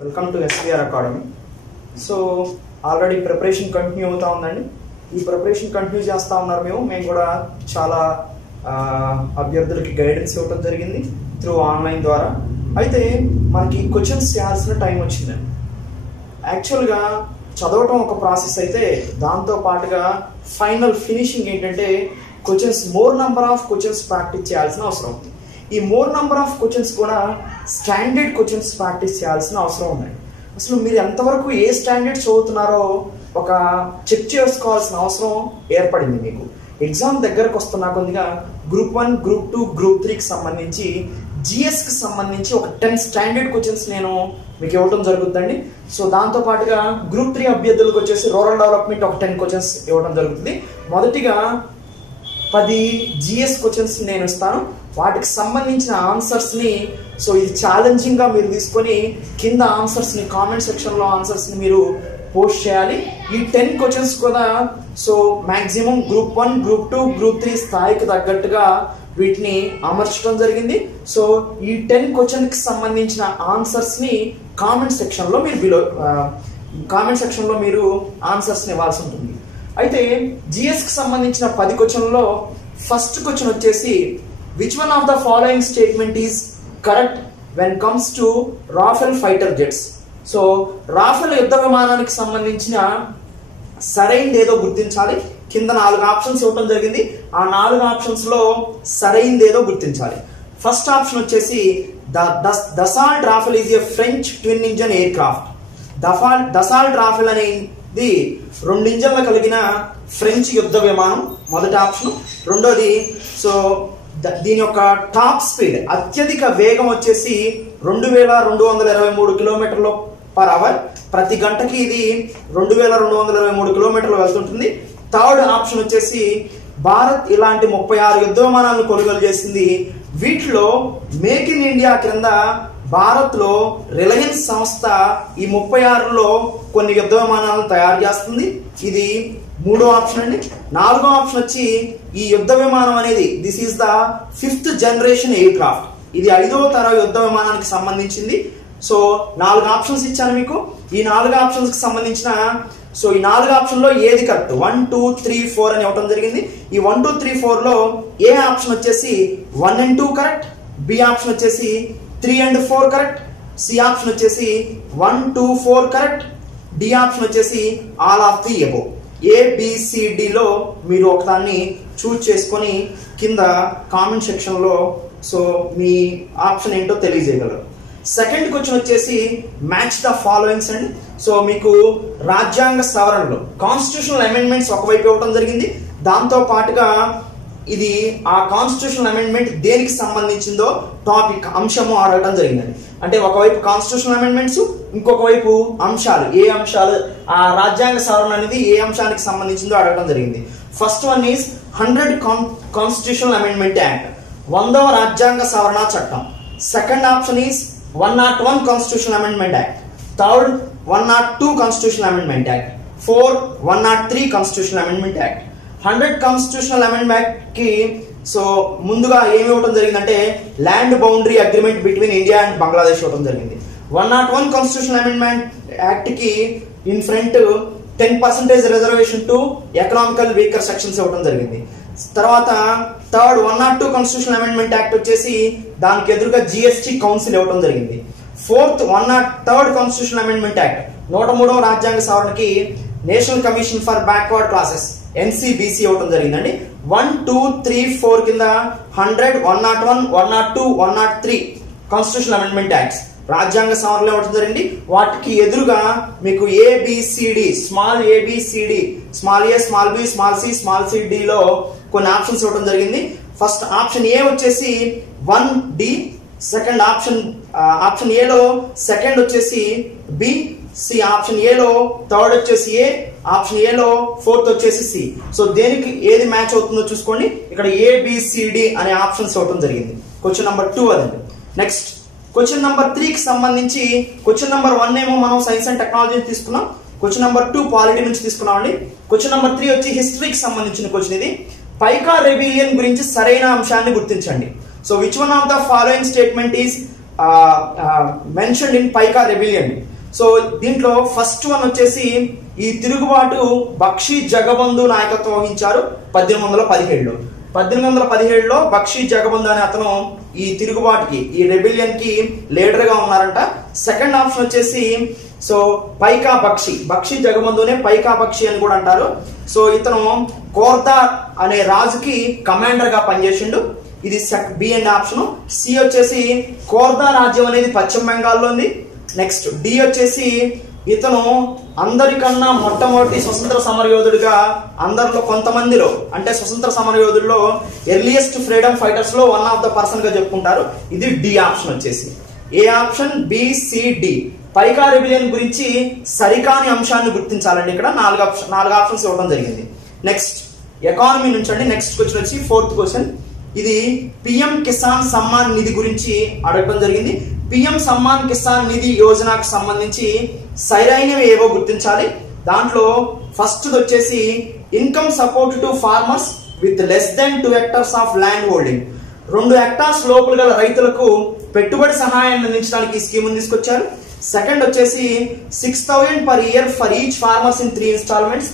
Welcome to SVR academy. So already preparation continue అవుతా ఉందండి. ఈ ప్రిపరేషన్ కంటిన్యూ చేస్తూ ఉన్నారు. మేము కూడా చాలా అభ్యర్థులకి గైడెన్స్ ఇవ్వడం జరిగింది త్రూ ఆన్లైన్ ద్వారా. అయితే మనకి క్వశ్చన్స్ చేయాల్సిన టైం వచ్చిందండి. యాక్చువల్గా చదవటం ఒక ప్రాసెస్ అయితే దాంతో పాటుగా ఫైనల్ ఫినిషింగ్ ఏంటంటే questions more number of questions practice చేయాల్సిన అవసరం ఉంది. ఈ మోర్ నెంబర్ ఆఫ్ క్వశ్చన్స్ కూడా స్టాండర్డ్ క్వశ్చన్స్ ప్రాక్టీస్ చేయాల్సిన అవసరం ఉంది. అసలు మీరు ఎంతవరకు ఏ స్టాండర్డ్ చదువుతున్నారో ఒక చెక్ చేసుకోవాల్సిన అవసరం ఏర్పడింది. మీకు ఎగ్జామ్ దగ్గరకు వస్తున్నా కొద్దిగా గ్రూప్ 1, గ్రూప్ 2, గ్రూప్ 3కి సంబంధించి జిఎస్కి సంబంధించి ఒక 10 స్టాండర్డ్ క్వశ్చన్స్ నేను మీకు ఇవ్వడం జరుగుతుందండి. సో దాంతో పాటుగా గ్రూప్ 3 అభ్యర్థులకు వచ్చేసి రూరల్ డెవలప్మెంట్ ఒక 10 క్వశ్చన్స్ ఇవ్వడం జరుగుతుంది. మొదటిగా 10 జిఎస్ క్వశ్చన్స్ నేను ఇస్తాను. వాటికి సంబంధించిన ఆన్సర్స్ని సో ఇది ఛాలెంజింగ్గా మీరు తీసుకొని కింద ఆన్సర్స్ని కామెంట్ సెక్షన్లో ఆన్సర్స్ని మీరు పోస్ట్ చేయాలి. ఈ 10 క్వశ్చన్స్ కూడా so maximum group 1, group 2, group 3 స్థాయికి తగ్గట్టుగా వీటిని అమర్చడం జరిగింది. సో ఈ 10 క్వశ్చన్కి సంబంధించిన ఆన్సర్స్ని కామెంట్ సెక్షన్లో మీరు ఆన్సర్స్ని ఇవ్వాల్సి ఉంటుంది. అయితే జిఎస్కి సంబంధించిన 10 క్వశ్చన్లో ఫస్ట్ క్వశ్చన్ వచ్చేసి which one of the following statement is correct when comes to Rafale fighter jets. So Rafale యుద్ధ విమానానికి సంబంధించిన సరైనది ఏదో గుర్తించాలి. కింద 4 ఆప్షన్స్ ఇవ్వడం జరిగింది. ఆ 4 ఆప్షన్స్లో సరైనది ఏదో గుర్తించాలి. ఫస్ట్ ఆప్షన్ వచ్చేసి Dassault Rafale is a French twin engine aircraft. Dassault Rafale అనేది 2 ఇంజన్లు కలిగిన ఫ్రెంచ్ యుద్ధ విమానం, మొదటి ఆప్షన్. రెండోది సో దీని యొక్క టాప్ స్పీడ్ అత్యధిక వేగం వచ్చేసి 2223 కిలోమీటర్లు పర్ అవర్. ప్రతి గంటకి ఇది 2223 కిలోమీటర్లు వెళ్తుంటుంది. థర్డ్ ఆప్షన్ వచ్చేసి భారత్ ఇలాంటి 36 యుద్ధ విమానాలను కొనుగోలు చేసింది. వీటిలో మేక్ ఇన్ ఇండియా క్రింద భారత్లో రిలయన్స్ సంస్థ ఈ 36లో కొన్ని యుద్ధ విమానాలను తయారు చేస్తుంది. ఇది 3వ ఆప్షన్ అండి. 4వ ఆప్షన్ వచ్చి ఈ యుద్ధ విమానం అనేది this is the 5th generation air craft. ఇది 5వ తరం యుద్ధ విమానానికి సంబంధించింది. సో 4 ఆప్షన్స్ ఇచ్చాను మీకు. ఈ 4 ఆప్షన్స్ కి సంబంధించిన సో ఈ 4 ఆప్షన్లో ఏది కరెక్ట్ 1, 2, 3, 4 అని ఇవ్వడం జరిగింది. ఈ 1, 2, 3, 4లో ఏ ఆప్షన్ వచ్చేసి 1 and 2 కరెక్ట్, బి ఆప్షన్ వచ్చేసి 3 and 4 కరెక్ట్, సి ఆప్షన్ వచ్చేసి 1, 2, 4 కరెక్ట్, డి ఆప్షన్ వచ్చేసి ఆల్ ఆఫ్ ది అబోవ్. ABCDలో మీరు ఒకదాన్ని చూజ్ చేసుకొని కింద కామెంట్ సెక్షన్లో సో మీ ఆప్షన్ ఏంటో తెలియజేయగలరు. సెకండ్ క్వశ్చన్ వచ్చేసి మ్యాచ్ ద ఫాలోయింగ్స్ అండి. సో మీకు రాజ్యాంగ సవరణలో కాన్స్టిట్యూషనల్ అమెండ్మెంట్స్ ఒకవైపు ఇవ్వడం జరిగింది. దాంతో పాటుగా ఇది ఆ కాన్స్టిట్యూషనల్ అమెండ్మెంట్ దేనికి సంబంధించిందో టాపిక్ అంశము అడగడం జరిగిందండి. అంటే ఒకవైపు కాన్స్టిట్యూషనల్ అమెండ్మెంట్స్, ఇంకొక వైపు అంశాలు, ఏ అంశాలు ఆ రాజ్యాంగ సవరణ అనేది ఏ అంశానికి సంబంధించిందో అడగడం జరిగింది. First one is 100 constitutional amendment act, 100వ రాజ్యాంగ సవరణ చట్టం. Second option is 101 constitutional amendment act. Third 102 constitutional amendment act. 4 103 constitutional amendment act. 100 constitutional amendment కి సో ముందుగా ఏమి ఇవ్వడం జరిగిందంటే land boundary agreement between India and Bangladesh ఇవ్వడం జరిగింది. 101 కాన్స్టిట్యూషనల్ అమెండ్మెంట్ యాక్ట్ కి in front 10% reservation to economical weaker sections ఇవ్వడం జరిగింది. తర్వాత థర్డ్ 102 కాన్స్టిట్యూషనల్ అమెండ్మెంట్ యాక్ట్ వచ్చేసి దానికి ఎదురుగా GST కౌన్సిల్ ఇవ్వడం జరిగింది. ఫోర్త్ 103 కాన్స్టిట్యూషనల్ అమెండ్మెంట్ యాక్ట్ 103వ రాజ్యాంగ సవరణకి national commission for backward classes NCBC ఇవ్వడం జరిగిందండి. 1, 2, 3, 4 కింద 100, 101, 102, 103 కాన్స్టిట్యూషనల్ అమెండ్మెంట్ యాక్ట్స్ రాజ్యాంగ సవరణలో ఇవ్వడం జరిగింది. వాటికి ఎదురుగా మీకు ABCD, small ABCD, small A, small B, small C, small CDలో కొన్ని ఆప్షన్స్ ఇవ్వడం జరిగింది. ఫస్ట్ ఆప్షన్ ఏ వచ్చేసి 1D, సెకండ్ ఆప్షన్ ఏలో సెకండ్ వచ్చేసి B, సి ఆప్షన్ ఏలో థర్డ్ వచ్చేసి ఏ, ఆప్షన్ ఏలో ఫోర్త్ వచ్చేసి సి. సో దేనికి ఏది మ్యాచ్ అవుతుందో చూసుకోండి. ఇక్కడ ABCD అనే ఆప్షన్స్ ఇవ్వడం జరిగింది. క్వశ్చన్ నెంబర్ 2 అదండి. నెక్స్ట్ క్వశ్చన్ నెంబర్ 3కి సంబంధించి క్వశ్చన్ నెంబర్ 1 ఏమో మనం సైన్స్ అండ్ టెక్నాలజీ తీసుకున్నాం. క్వశ్చన్ నెంబర్ 2 పాలిటీ నుంచి తీసుకున్నామండి. క్వశ్చన్ నెంబర్ 3 వచ్చి హిస్టరీకి సంబంధించిన క్వశ్చన్. ఇది పైకా రెబిలియన్ గురించి సరైన అంశాన్ని గుర్తించండి. So which one of the following statement is mentioned in Paika rebellion. So దీంట్లో ఫస్ట్ వన్ వచ్చేసి ఈ తిరుగుబాటు బక్షీ జగబంధు నాయకత్వం వహించారు 1817లో. 1817లో బక్షీ జగబంధు అనే అతను ఈ తిరుగుబాటుకి, ఈ రెబిలియన్ కి లీడర్ గా ఉన్నారంట. సెకండ్ ఆప్షన్ వచ్చేసి సో పైకా బక్షి, బక్షి జగబంధునే పైకా బక్షి అని కూడా అంటారు. సో ఇతను కోర్దా అనే రాజుకి కమాండర్ గా పనిచేసిండు. ఇది బి అండ్ ఆప్షన్. సి వచ్చేసి కోర్దా రాజ్యం అనేది పశ్చిమ బెంగాల్లో ఉంది. నెక్స్ట్ డి వచ్చేసి ఇతను అందరికన్నా మొట్టమొదటి స్వతంత్ర సమరయోధుడిగా అందరిలో కొంతమందిలో, అంటే స్వతంత్ర సమరయోధుల్లో ఎర్లియస్ట్ ఫ్రీడమ్ ఫైటర్స్ లో వన్ ఆఫ్ ద పర్సన్ గా చెప్పుకుంటారు. ఇది డి ఆప్షన్ వచ్చేసి. A option B, C, D. Paika rebellion గురించి సరికాని అంశాన్ని గుర్తించాలండి. ఇక్కడ నాలుగు ఆప్షన్స్ ఇవ్వడం జరిగింది. నెక్స్ట్ ఎకానమీ నుంచి అండి. నెక్స్ట్ క్వశ్చన్ వచ్చి ఫోర్త్ క్వశ్చన్. ఇది పిఎం కిసాన్ సమ్మాన్ నిధి గురించి అడగడం జరిగింది. పిఎం సమ్మాన్ కిసాన్ నిధి యోజనకు సంబంధించి సరైనవి ఏవో గుర్తించాలి. దాంట్లో ఫస్ట్ వచ్చేసి income support to farmers with less than 2 hectares of land holding. 2 hectares లోపల గల రైతులకు పెట్టుబడి సహాయాన్ని అందించడానికి ఈ స్కీమ్ తీసుకొచ్చారు. సెకండ్ వచ్చేసి 6,000 per year for each farmers in 3 installments.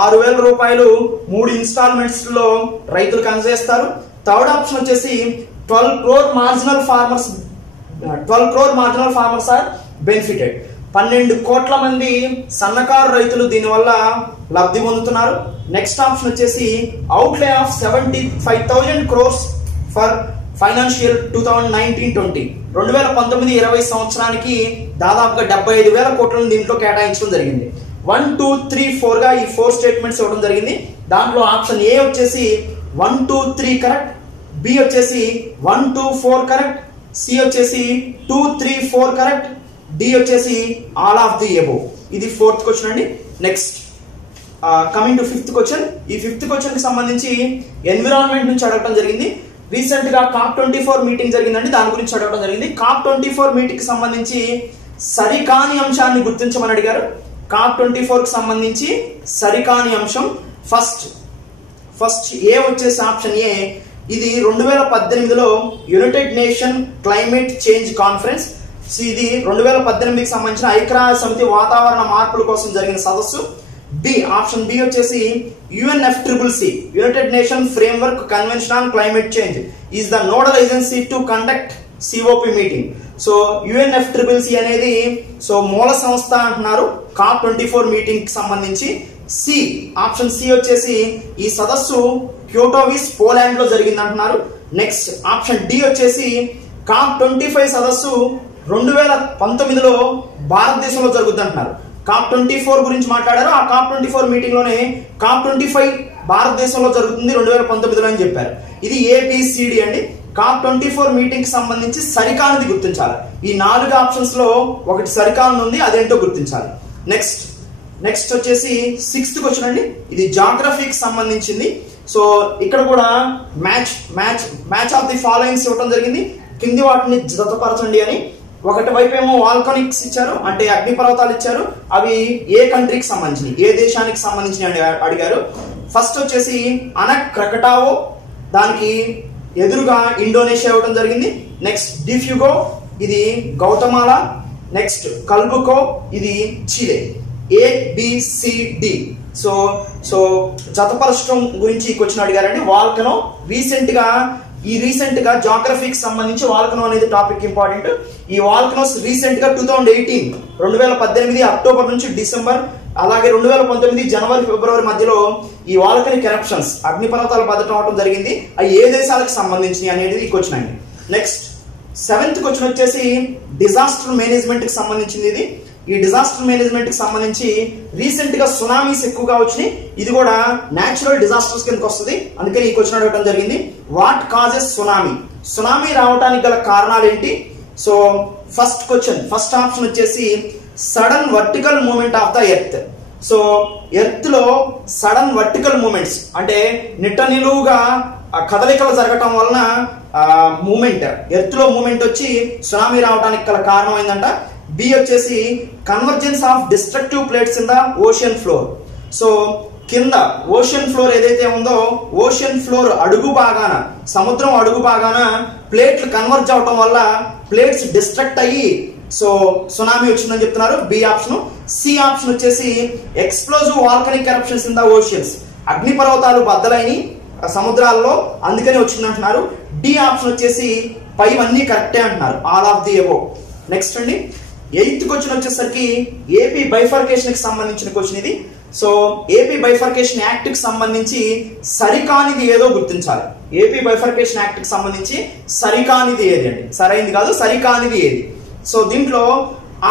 6,000 రూపాయలు 3 installments లో రైతులకు అందజేస్తారు. థర్డ్ ఆప్షన్ వచ్చేసి 12 crore marginal farmers are benefited. 12 కోట్ల మంది సన్నకారు రైతులు దీనివల్ల లబ్ధి పొందుతున్నారు. నెక్స్ట్ ఆప్షన్ వచ్చేసి అవుట్లే ఆఫ్ 75,000 crores ఫర్ ఫైనాన్షియల్ 2019-20. 2019-20 సంవత్సరానికి దాదాపుగా 75,000 కోట్లను దీంట్లో కేటాయించడం జరిగింది. 1, 2, 3, 4 గా ఈ 4 స్టేట్మెంట్స్ ఇవ్వడం జరిగింది. దాంట్లో ఆప్షన్ ఏ వచ్చేసి 1, 2, 3 కరెక్ట్, బి వచ్చేసి 1, 2, 4 కరెక్ట్, సి వచ్చేసి 2, 3, 4 కరెక్ట్, డి వచ్చేసి ఆల్ ఆఫ్ ది ఎబో. ఇది ఫోర్త్ క్వశ్చన్ అండి. Next coming to fifth question. ఈ ఫిఫ్త్ క్వశ్చన్ కి సంబంధించి ఎన్విరాన్మెంట్ నుంచి అడగడం జరిగింది. రీసెంట్ గా COP24 మీటింగ్ జరిగిందండి, దాని గురించి అడగడం జరిగింది. COP24 మీటింగ్ కి సంబంధించి సరికాని అంశాన్ని గుర్తించమని అడిగారు. COP24 కి సంబంధించి సరికాని అంశం ఫస్ట్ ఏ వచ్చేసి ఆప్షన్ ఏ. ఇది 2018లో united nation climate change conference. ఇది 2018కి సంబంధించిన ఐక్యరాజ్య సమితి వాతావరణ మార్పుల కోసం జరిగిన సదస్సు. బి ఆప్షన్ బి వచ్చేసి UNFCCC, United nation framework convention on climate change is the nodal agency to conduct COP meeting. So UNFCCC అనేది సో మూల సంస్థ అంటున్నారు COP24 మీటింగ్ కి సంబంధించి. సి ఆప్షన్ సి వచ్చేసి ఈ సదస్సు క్యోటోవిస్ పోలాండ్ లో జరిగింది అంటున్నారు. నెక్స్ట్ ఆప్షన్ డి వచ్చేసి COP25 సదస్సు 2019లో భారతదేశంలో జరుగుతుంది అంటున్నారు. COP24 గురించి మాట్లాడారు. ఆ COP24 మీటింగ్ లోనే COP25 భారతదేశంలో జరుగుతుంది 2019లో అని చెప్పారు. ఇది ABCD అండి. COP24 మీటింగ్ కి సంబంధించి సరికానిది గుర్తించాలి. ఈ 4 ఆప్షన్స్ లో ఒకటి సరికానిది ఉంది, అదేంటో గుర్తించాలి. నెక్స్ట్ వచ్చేసి 6th క్వశ్చన్ అండి. ఇది జాగ్రఫీకి సంబంధించింది. సో ఇక్కడ కూడా మ్యాచ్ ఆఫ్ ది ఫాలోయింగ్స్ ఇవ్వడం జరిగింది. కింది వాటిని జతపరచండి అని. ఒకటి వైపు ఏమో వాల్కనిక్స్ ఇచ్చారు, అంటే అగ్నిపర్వతాలు ఇచ్చారు. అవి ఏ కంట్రీకి సంబంధించినవి, ఏ దేశానికి సంబంధించినవి అడిగారు. ఫస్ట్ వచ్చేసి అనక్ క్రకటావో, దానికి ఎదురుగా ఇండోనేషియా ఇవ్వడం జరిగింది. నెక్స్ట్ డిఫ్యూగో, ఇది గౌతమాల. నెక్స్ట్ కల్బుకో, ఇది చిలే. ABCD. సో జతపరచడం గురించి ఈ క్వశ్చన్ అడిగారండి. వాల్కనో రీసెంట్ గా జాగ్రఫీకి సంబంధించి వాల్కనో అనేది టాపిక్ ఇంపార్టెంట్. ఈ వాల్కనోస్ రీసెంట్ గా 2018 అక్టోబర్ నుంచి డిసెంబర్, అలాగే 2019 జనవరి ఫిబ్రవరి మధ్యలో ఈ వాల్కనిక్ ఎరప్షన్స్, అగ్నిపర్వతాలు బద్దటం అవడం జరిగింది. అవి ఏ దేశాలకు సంబంధించినవి అనేది ఈ క్వశ్చన్ అండి. నెక్స్ట్ 7th క్వశ్చన్ వచ్చేసి డిజాస్టర్ మేనేజ్మెంట్ కి సంబంధించింది. ఇది ఈ డిజాస్టర్ మేనేజ్మెంట్ కి సంబంధించి రీసెంట్ గా సునామీస్ ఎక్కువగా వచ్చినాయి. ఇది కూడా నేచురల్ డిజాస్టర్స్ కిందకి వస్తుంది, అందుకని ఈ క్వశ్చన్ అడగడం జరిగింది. వాట్ కాజెస్ సునామీ రావడానికి గల కారణాలు ఏంటి? సో ఫస్ట్ ఆప్షన్ వచ్చేసి sudden vertical movement of the earth. So earth లో సడన్ వర్టికల్ మూవ్మెంట్స్, అంటే నిట్ట నిలువుగా కదలికలు జరగటం వలన ఎర్త్ లో మూమెంట్ వచ్చి సునామీ రావడానికి గల కారణం ఏంటంట. బి వచ్చేసి convergence of destructive plates in the ocean floor. So కింద ఓషన్ ఫ్లోర్ ఏదైతే ఉందో ఓషన్ ఫ్లోర్ అడుగు భాగాన సముద్రం అడుగు భాగాన ప్లేట్లు కన్వర్జ్ అవటం వల్ల ప్లేట్స్ డిస్ట్రక్ట్ అయ్యి సో సునామీ వచ్చిందని చెప్తున్నారు బి ఆప్షన్. సి ఆప్షన్ వచ్చేసి explosive volcanic eruptions in the oceans, అగ్నిపర్వతాలు బద్దలైన సముద్రాల్లో అందుకని వచ్చింది అంటున్నారు. డి ఆప్షన్ వచ్చేసి పైవన్నీ కరెక్టే అంటున్నారు, all of the above. Next అండి 8th క్వశ్చన్ వచ్చేసరికి ఏపీ బైఫర్కేషన్ కి సంబంధించిన క్వశ్చన్ ఇది. సో ఏపీ బైఫర్కేషన్ యాక్ట్ కి సంబంధించి సరికానిది ఏదో గుర్తించాలి. ఏపీ బైఫర్కేషన్ యాక్ట్ కి సంబంధించి సరికానిది ఏది అండి, సరైనది కాదు సరికానిది ఏది. సో దీంట్లో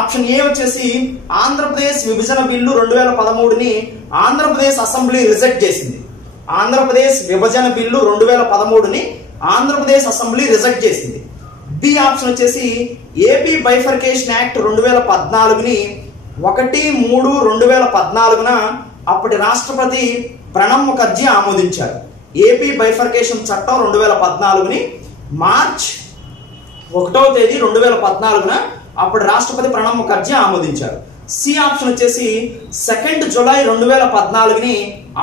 ఆప్షన్ ఏ వచ్చేసి ఆంధ్రప్రదేశ్ విభజన బిల్లు 2013ని ఆంధ్రప్రదేశ్ అసెంబ్లీ రిజెక్ట్ చేసింది. ఆంధ్రప్రదేశ్ విభజన బిల్లు 2013ని ఆంధ్రప్రదేశ్ అసెంబ్లీ రిజెక్ట్ చేసింది. బి ఆప్షన్ వచ్చేసి ఏపీ బైఫర్కేషన్ యాక్ట్ 2014ని 1/3/2014న అప్పటి రాష్ట్రపతి ప్రణబ్ ముఖర్జీ ఆమోదించారు. ఏపీ బైఫర్కేషన్ చట్టం 2014ని మార్చ్ 1వ తేదీ 2014న అప్పటి రాష్ట్రపతి ప్రణబ్ ముఖర్జీ ఆమోదించారు. సి ఆప్షన్ వచ్చేసి 2 జూలై 2014ని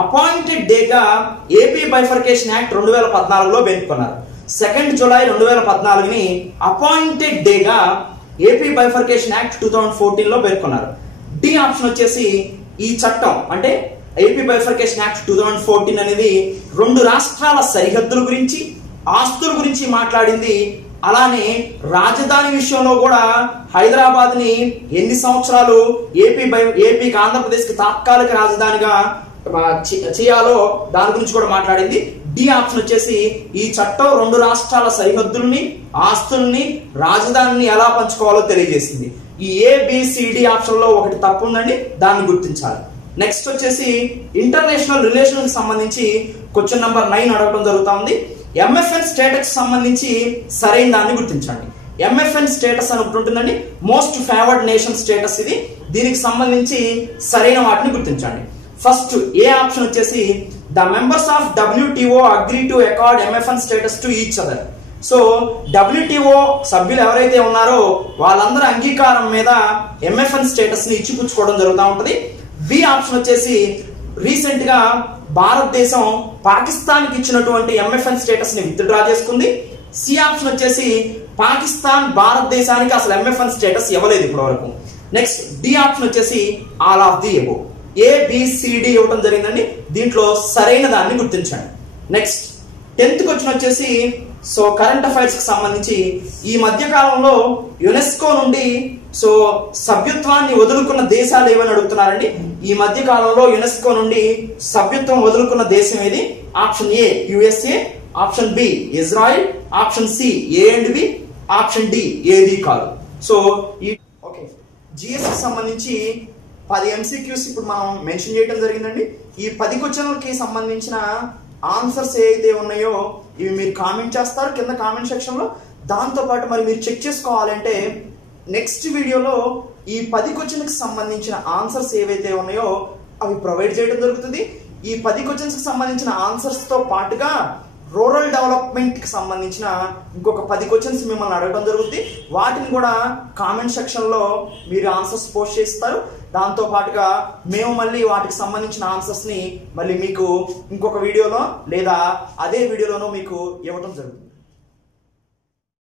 అపాయింటెడ్ డేగా ఏపీ బైఫర్కేషన్ యాక్ట్ 2014లో పేర్కొన్నారు. 2 జూలై 2014ని అపాయింటెడ్ డేగా ఏపీ బైఫర్కేషన్ యాక్ట్ 2014లో పేర్కొన్నారు. డి ఆప్షన్ వచ్చేసి ఈ చట్టం అంటే ఏపీ బైఫర్కేషన్ యాక్ట్ 2014 అనేది 2 రాష్ట్రాల సరిహద్దుల గురించి ఆస్తుల గురించి మాట్లాడింది. అలానే రాజధాని విషయంలో కూడా హైదరాబాద్ ని ఎన్ని సంవత్సరాలు ఏపీకి ఆంధ్రప్రదేశ్ కి తాత్కాలిక రాజధానిగా చేయాలో దాని గురించి కూడా మాట్లాడింది. డి ఆప్షన్ వచ్చేసి ఈ చట్టం 2 రాష్ట్రాల సరిహద్దుల్ని ఆస్తుల్ని రాజధానిని ఎలా పంచుకోవాలో తెలియజేసింది. ఈ ఏబిసిడి ఆప్షన్ లో ఒకటి తప్పు ఉందండి, దాన్ని గుర్తించాలి. నెక్స్ట్ వచ్చేసి ఇంటర్నేషనల్ రిలేషన్ సంబంధించి క్వశ్చన్ నెంబర్ 9 అడగడం జరుగుతా ఉంది. ఎంఎఫ్ఎన్ స్టేటస్ సంబంధించి సరైన దాన్ని గుర్తించండి. ఎంఎఫ్ఎన్ స్టేటస్ అని ఒకటి ఉంటుందండి, మోస్ట్ ఫేవర్డ్ నేషన్ స్టేటస్ ఇది. దీనికి సంబంధించి సరైన వాటిని గుర్తించండి. ఫస్ట్ ఏ ఆప్షన్ వచ్చేసి the members of WTO agree to accord MFN status to each other. So WTO సభ్యులు ఎవరైతే ఉన్నారో వాళ్ళందరూ అంగీకారం మీద ఎంఎఫ్ఎన్ స్టేటస్ ని ఇచ్చిపుచ్చుకోవడం జరుగుతూ ఉంటుంది. బి ఆప్షన్ వచ్చేసి రీసెంట్ గా భారతదేశం పాకిస్తాన్ కి ఇచ్చినటువంటి ఎంఎఫ్ఎన్ స్టేటస్ ని విత్డ్రా చేసుకుంది. సి ఆప్షన్ వచ్చేసి పాకిస్తాన్ భారతదేశానికి అసలు ఎంఎఫ్ఎన్ స్టేటస్ ఇవ్వలేదు ఇప్పటి వరకు. నెక్స్ట్ డి ఆప్షన్ వచ్చేసి all of the above. ABCD ఇవ్వడం జరిగిందండి, దీంట్లో సరైన దాన్ని గుర్తించండి. నెక్స్ట్ 10th క్వశ్చన్ వచ్చేసి సో కరెంట్ అఫైర్స్ కి సంబంధించి ఈ మధ్య కాలంలో యునెస్కో నుండి సో సభ్యత్వాన్ని వదులుకున్న దేశాలు ఏమని అడుగుతున్నారండి. ఈ మధ్య కాలంలో యునెస్కో నుండి సభ్యత్వం వదులుకున్న దేశం ఏది? Option A USA, option B Israel, option C A and B, option D ఏది కాదు. సో ఈ ఓకే జిఎస్ కి సంబంధించి 10 MCQs ఇప్పుడు మనం మెన్షన్ చేయడం జరిగిందండి. ఈ 10 క్వశ్చన్లకి సంబంధించిన ఆన్సర్స్ ఏవైతే ఉన్నాయో ఇవి మీరు కామెంట్ చేస్తారు కింద కామెంట్ సెక్షన్ లో. దాంతో పాటు మరి మీరు చెక్ చేసుకోవాలంటే నెక్స్ట్ వీడియోలో ఈ 10 క్వశ్చన్కి సంబంధించిన ఆన్సర్స్ ఏవైతే ఉన్నాయో అవి ప్రొవైడ్ చేయడం జరుగుతుంది. ఈ 10 క్వశ్చన్స్ కి సంబంధించిన ఆన్సర్స్ తో పాటుగా రూరల్ డెవలప్మెంట్ కి సంబంధించిన ఇంకొక 10 క్వశ్చన్స్ మిమ్మల్ని అడగడం జరుగుతుంది. వాటిని కూడా కామెంట్ సెక్షన్ లో మీరు ఆన్సర్స్ పోస్ట్ చేస్తారు. దాంతో పాటుగా మేము మళ్ళీ వాటికి సంబంధించిన ఆన్సర్స్ ని మళ్ళీ మీకు ఇంకొక వీడియోలో లేదా అదే వీడియోలోనూ మీకు ఇవ్వడం జరుగుతుంది.